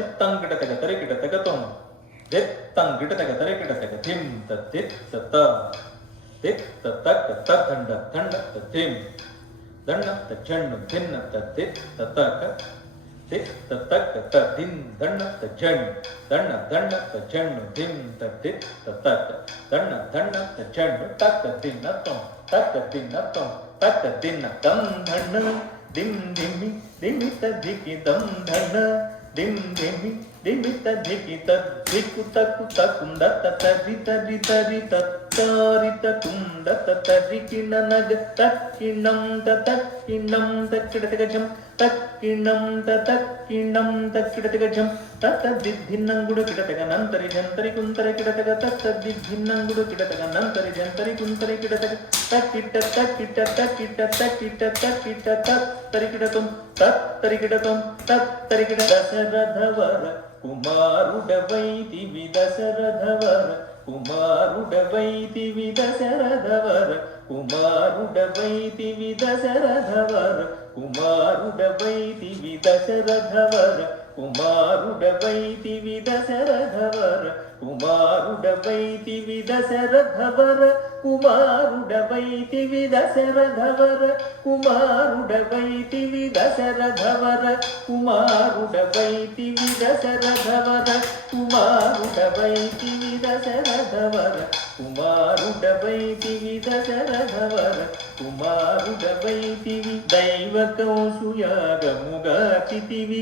తిత్తం కిటతక తరికిటతక తొం దిత్తం కిటతక తరికిటతక ధిం తిత్ తత తిత్ తతక తదండ దండ ధిం దండ తజన్ను ధిన్న తిత్ తతక తిత్ తతక తదిన్ దండ తజన్ దండ దండ తజన్ను ధిం తిత్ తతక దండ దండ తజన్ను తక దిన్న తొం తక దిన్న తొం తక దిన్న తం ధన్న దిం దిమి దిమిత దికి దం ధన దిం దిమి దిమిత దికి తద్దికు తకు తకుం దత్త తరి తరి తరి తత్తారిత కుంద తరికిన నగ తక్కిణం తక్కిణం తక్కిడతగజం తక్కిణం తక్కిణం తక్కిడతగజం తత్తదిద్ధిన్నంగుడు కిడతగ నంతరి జంతరి కుంతరి కిడతగ తత్తదిద్ధిన్నంగుడు కిడతగ నంతరి జంతరి కుంతరి కిడతగ తక్కిట తక్కిట తక్కిట తక్కిట తక్కిట తత్తరికిడతం తత్తరికిడతం తత్తరికిడ దశరథవర కుమారుడవైతివి దశరథవర కుమారుడవైతివి దశరథవర కుమారుడవైతివి దశరథవర కుమారుడవైతివి దశరథవర కుమారుడవైతివి దశరథవర కుమారుడవైతివి దశరథవర కుమారుడవైతివి దశరథవర కుమారుడవైతివి దశరథవర కుమారుడవైతివి దశరథవర కుమారుడవైతివి దశరథవర కుమారుడవైతివి దశరథవర కుమారుడవైతివి దైవకౌసుయాగముగాచితివి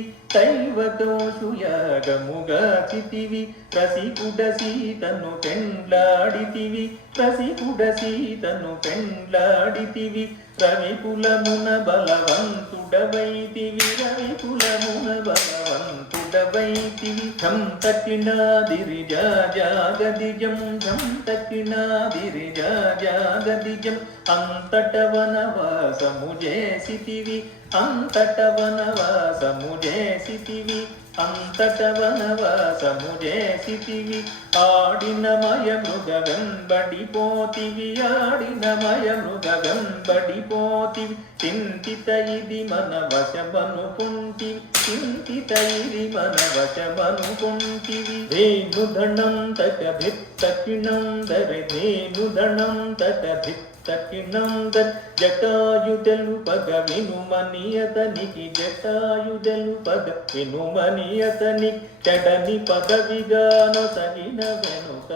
దైవకౌసుయాగముగాచితివి రసికుడ సీతను పెండ్లాడితివి రసికుడ సీతను పెండ్లాడితివి రవికులమున బలవంతుడవైతివి రవికులమున బలవంతుడవైతివి ఝం తక్కినాదిరిజా జాగదిజం ఝం తక్కినాదిరిజా జాగదిజం అంతట వనవాసము చేసితివి అంతట వనవాసము చేసితివి అంతట వనవాసము చేసితివి ఆడిన మయ మృగ వెంబడిపోతివి ఆడిన మయ మృగ వెంబడిపోతివి చింతిత ఇది మన వశమనుకుంటివి చింతిత ఇది మన వశమనుకుంటివి ధేనుధనం తక భిత్తకిణం దరి ధేనుధనం తక భిత్తకిణం దరి జటాయుదలు పగ వినుమనియతనికి జటాయుదలు పగ వినుమనియతని చెడని పదవిగాను సగిన వెనుక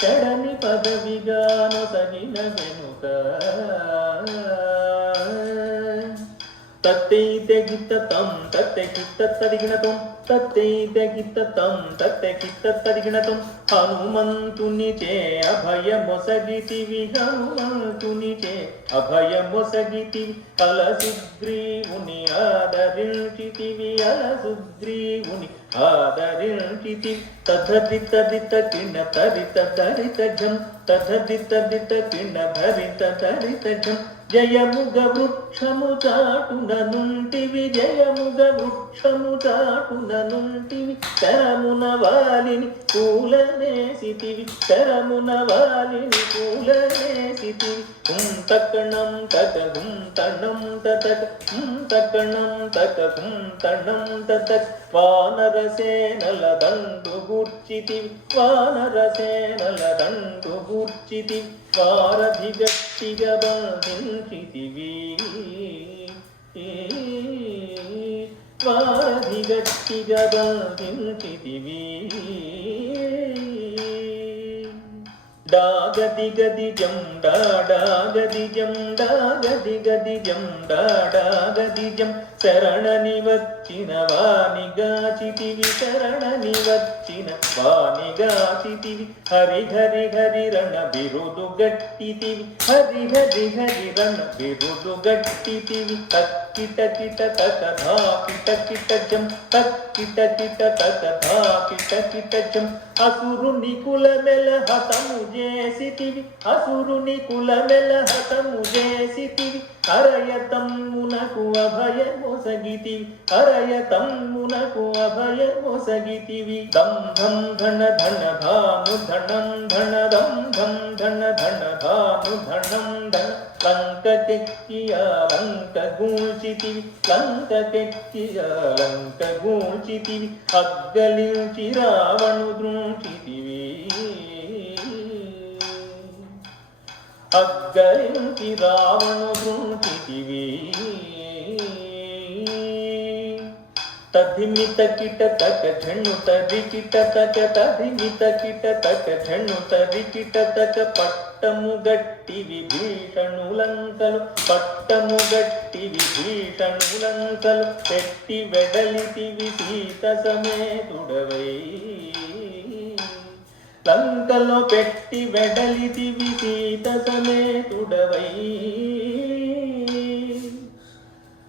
చెడని పదవిగాను సగిన వెనుక తత్తైతే గిత్త తం తత్తె గిత్త తరిగినతం తత్తైతే గిత్త తం తత్తె గిత్త తరిగినతం హనుమంతునిచే అభయమొసగితివి హనుమంతునిచే అభయమొసగితివి అలసుగ్రీవుని ఆదరించితివి అలసుగ్రీవుని ఆదరించితివి తథదిత దిత కిణ తరిత తరిత జం తథదిత దిత కిణ ధరిత తరిత జం జయముగ వృక్షము చాటున నుంటివి జయముగ వృక్షము చాటున నుంటివి కరమున వాలిని పూలనేసితివి కరమున వాలిని పూలనేసితివి తకణం తక తణం తతక తకణం తక తణం తతక వానరసేనల దండు గూర్చితివి వానరసేనల దండు గూర్చితివి వారధి గట్టిగా బంధించితివి వారధి గట్టిగా బంధించితివి డాగది గది జం డాగది జం డాగది గది జం డాగది జం శరణని వచ్చిన వానిగాచితివి శరణని వచ్చిన వానిగాచితివి హరి హరి హరి రణ బిరుదు గట్టితివి హరి హరి హరి రణ బిరుదు గట్టితివి తక్కిట కిట తక ధాకిట కిట జం తక్కిట కిట తక ధాకిట కిట జం అసురుని కులమెల హతము చేసితివి అసురుని కులమెల హతము చేసితివి అరయతమ్మునకు అభయమొసగితివి అరయతమ్మునకు అభయమొసగితివి దం ధం ధన ధన ధాను ధనం ధన దం ధం ధన ధన ధాను ధనం ధన లంకకెక్కియ లంక గూల్చితివి లంకకెక్కియ లంక గూల్చితివి అగ్గలించి రావణు దృంచితివి అగ్గలించి రావణు దృంచితివి తధిమిత కిట తక ఝణ్ణు తరికిట తక తధిమిత కిట తక ఝణ్ణు తరికిట తక పట్టము గట్టి విభీషణులంకలు పట్టము గట్టి విభీషణులంకలు పెట్టి వెడలితివి సీత సమేతుడవై లంకలో పెట్టి వెడలితివి సీత సమేతుడవై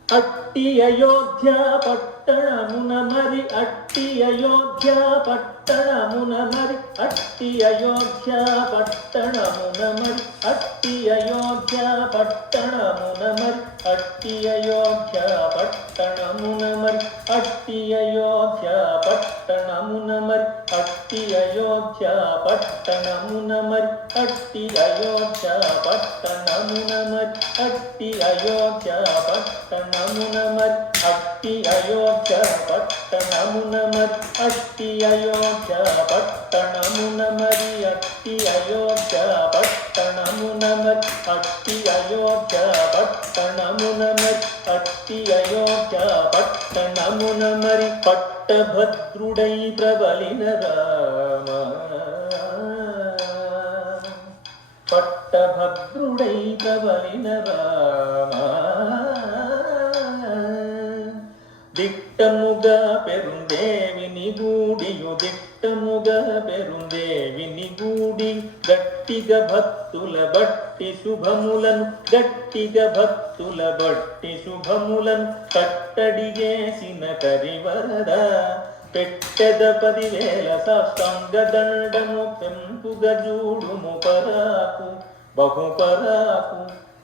అట్టి అయోధ్య పట్టణమున మరి అట్టి అయోధ్య పట్టణమున మరి అట్టి అయోధ్య పట్టణమున మరి అట్టి అయోధ్య పట్టణమున మరి అట్టి అయోధ్య పట్టణమున మరి అట్టి అయోధ్య పట్టణమున మరి అట్టి అయోధ్య పట్టణమున మరి అట్టి అయోధ్య పట్టణమున మరి అట్టి అయోధ్య పట్టణమున మరి అట్టి అయోధ్య పట్టణమున మరి అట్టి అయోధ్య పట్టణమున మరి అట్టి అయోధ్య పట్టణమున మరి అట్టి అయోధ్య పట్టణమున మరి అట్టి అయోధ్య పట్టణమున మరి పట్టభద్రుడై ప్రబలిన రామ పట్టభద్రుడై ప్రబలిన రామ దిట్టముగా పెరుందేవిని గూడియు దిట్టముగా పెరుందేవిని గూడి గట్టిగా భక్తుల బట్టి శుభములను గట్టిగా భక్తుల బట్టి శుభములను కట్టడి చేసిన కరివరద పెట్టెద 10,000 సాష్టాంగ దండము పెంపుగా జూడుము పరాకు బహుపరాకు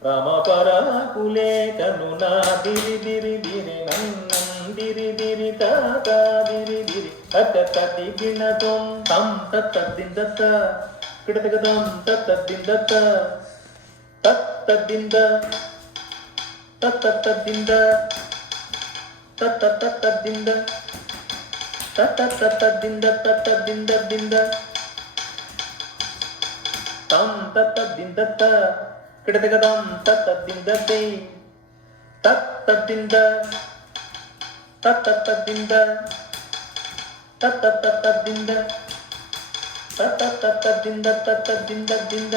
రామపరాకు లేఖను నా దిరి దిరి దిరి నందిరి దిరి తాతా దిరి దిరి తత తది గిణతం తం తత దిందత కిడతగదం తత దిందత తత దింద తత దింద తత తత దింద తత తత దింద తత దింద దింద తం తత దిందత కిడతగదం తత దిందతే తత దింద తత దింద తత తత దింద తత తత దింద తత దింద దింద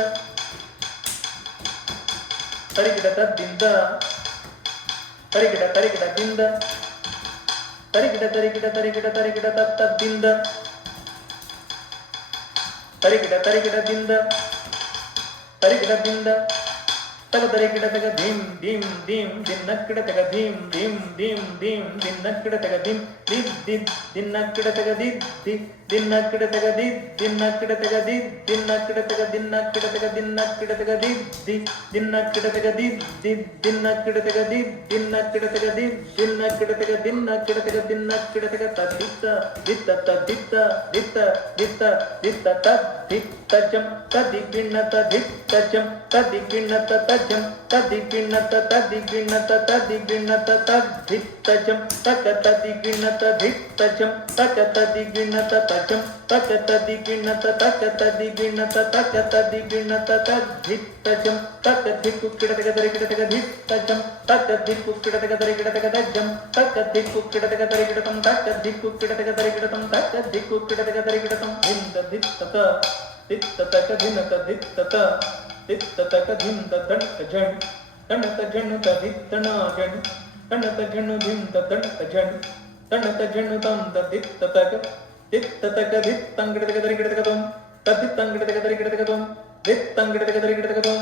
తరికిడ దింద తరికిడ దింద తరికిడ తత దింద తరికిడ దింద తరికిడ దింద తగ తరికిడ తగ ధీం ధీం ధీం దిన్నక్కిడ తగ ధీం ధీం ధీం ధీం దిన్నక్కిడ తగ ధీం దిద్ దిద్ దిన్నక్కిడ తగ దిద్ దిద్ దిన్నక్కిడ తగ దిద్ దిన్నక్కిడ తగ దిద్ దిన్నక్కిడ తగ దిన్నక్కిడ తగ దిన్నక్కిడ తగ దిద్ దిద్ దిన్నక్కిడ తగ దిద్ దిద్ దిన్నక్కిడ తగ దిద్ దిన్నక్కిడ తగ దిద్ దిన్నక్కిడ తగ దిన్నక్కిడ తగ దిన్నక్కిడ తగ తదిత్త దిత్త తదిత్త దిత్త దిత్త దిత్త తదిత్తజం తదిగిణత దిత్తజం తదిగిణత తజం తదిగిణత తదిగిణత తదిగిణత తద్ధిత్తజం తక తదిగిణత ధిత్తజం తక తదిగిణత తజం తక తదిగిణత తక తదిగిణత తక తదిగిణత తద్ధిత్తజం తక దిక్కు కిడతగ దరికిడతగ ధిత్తజం తక దిక్కు కిడతగ దరికిడతగ తజం తక దిక్కు కిడతగ దరికిడతం తక దిక్కు కిడతగ దరికిడతం తక దిక్కు కిడతగ దరికిడతం ఇంద ధిత్తత దిత్తతక ధినత దిత్తత దిత్తతక ధింత దంత జన్ దంత జను తదిత్తనా జన్ దంత జను ధింత దంత జన్ దంత జను తంత దిత్తతక దిత్తతక దిత్తంగిడతగ దరికిడతగతం తదిత్తంగిడతగ దరికిడతగతం దిత్తంగిడతగ దరికిడతగతం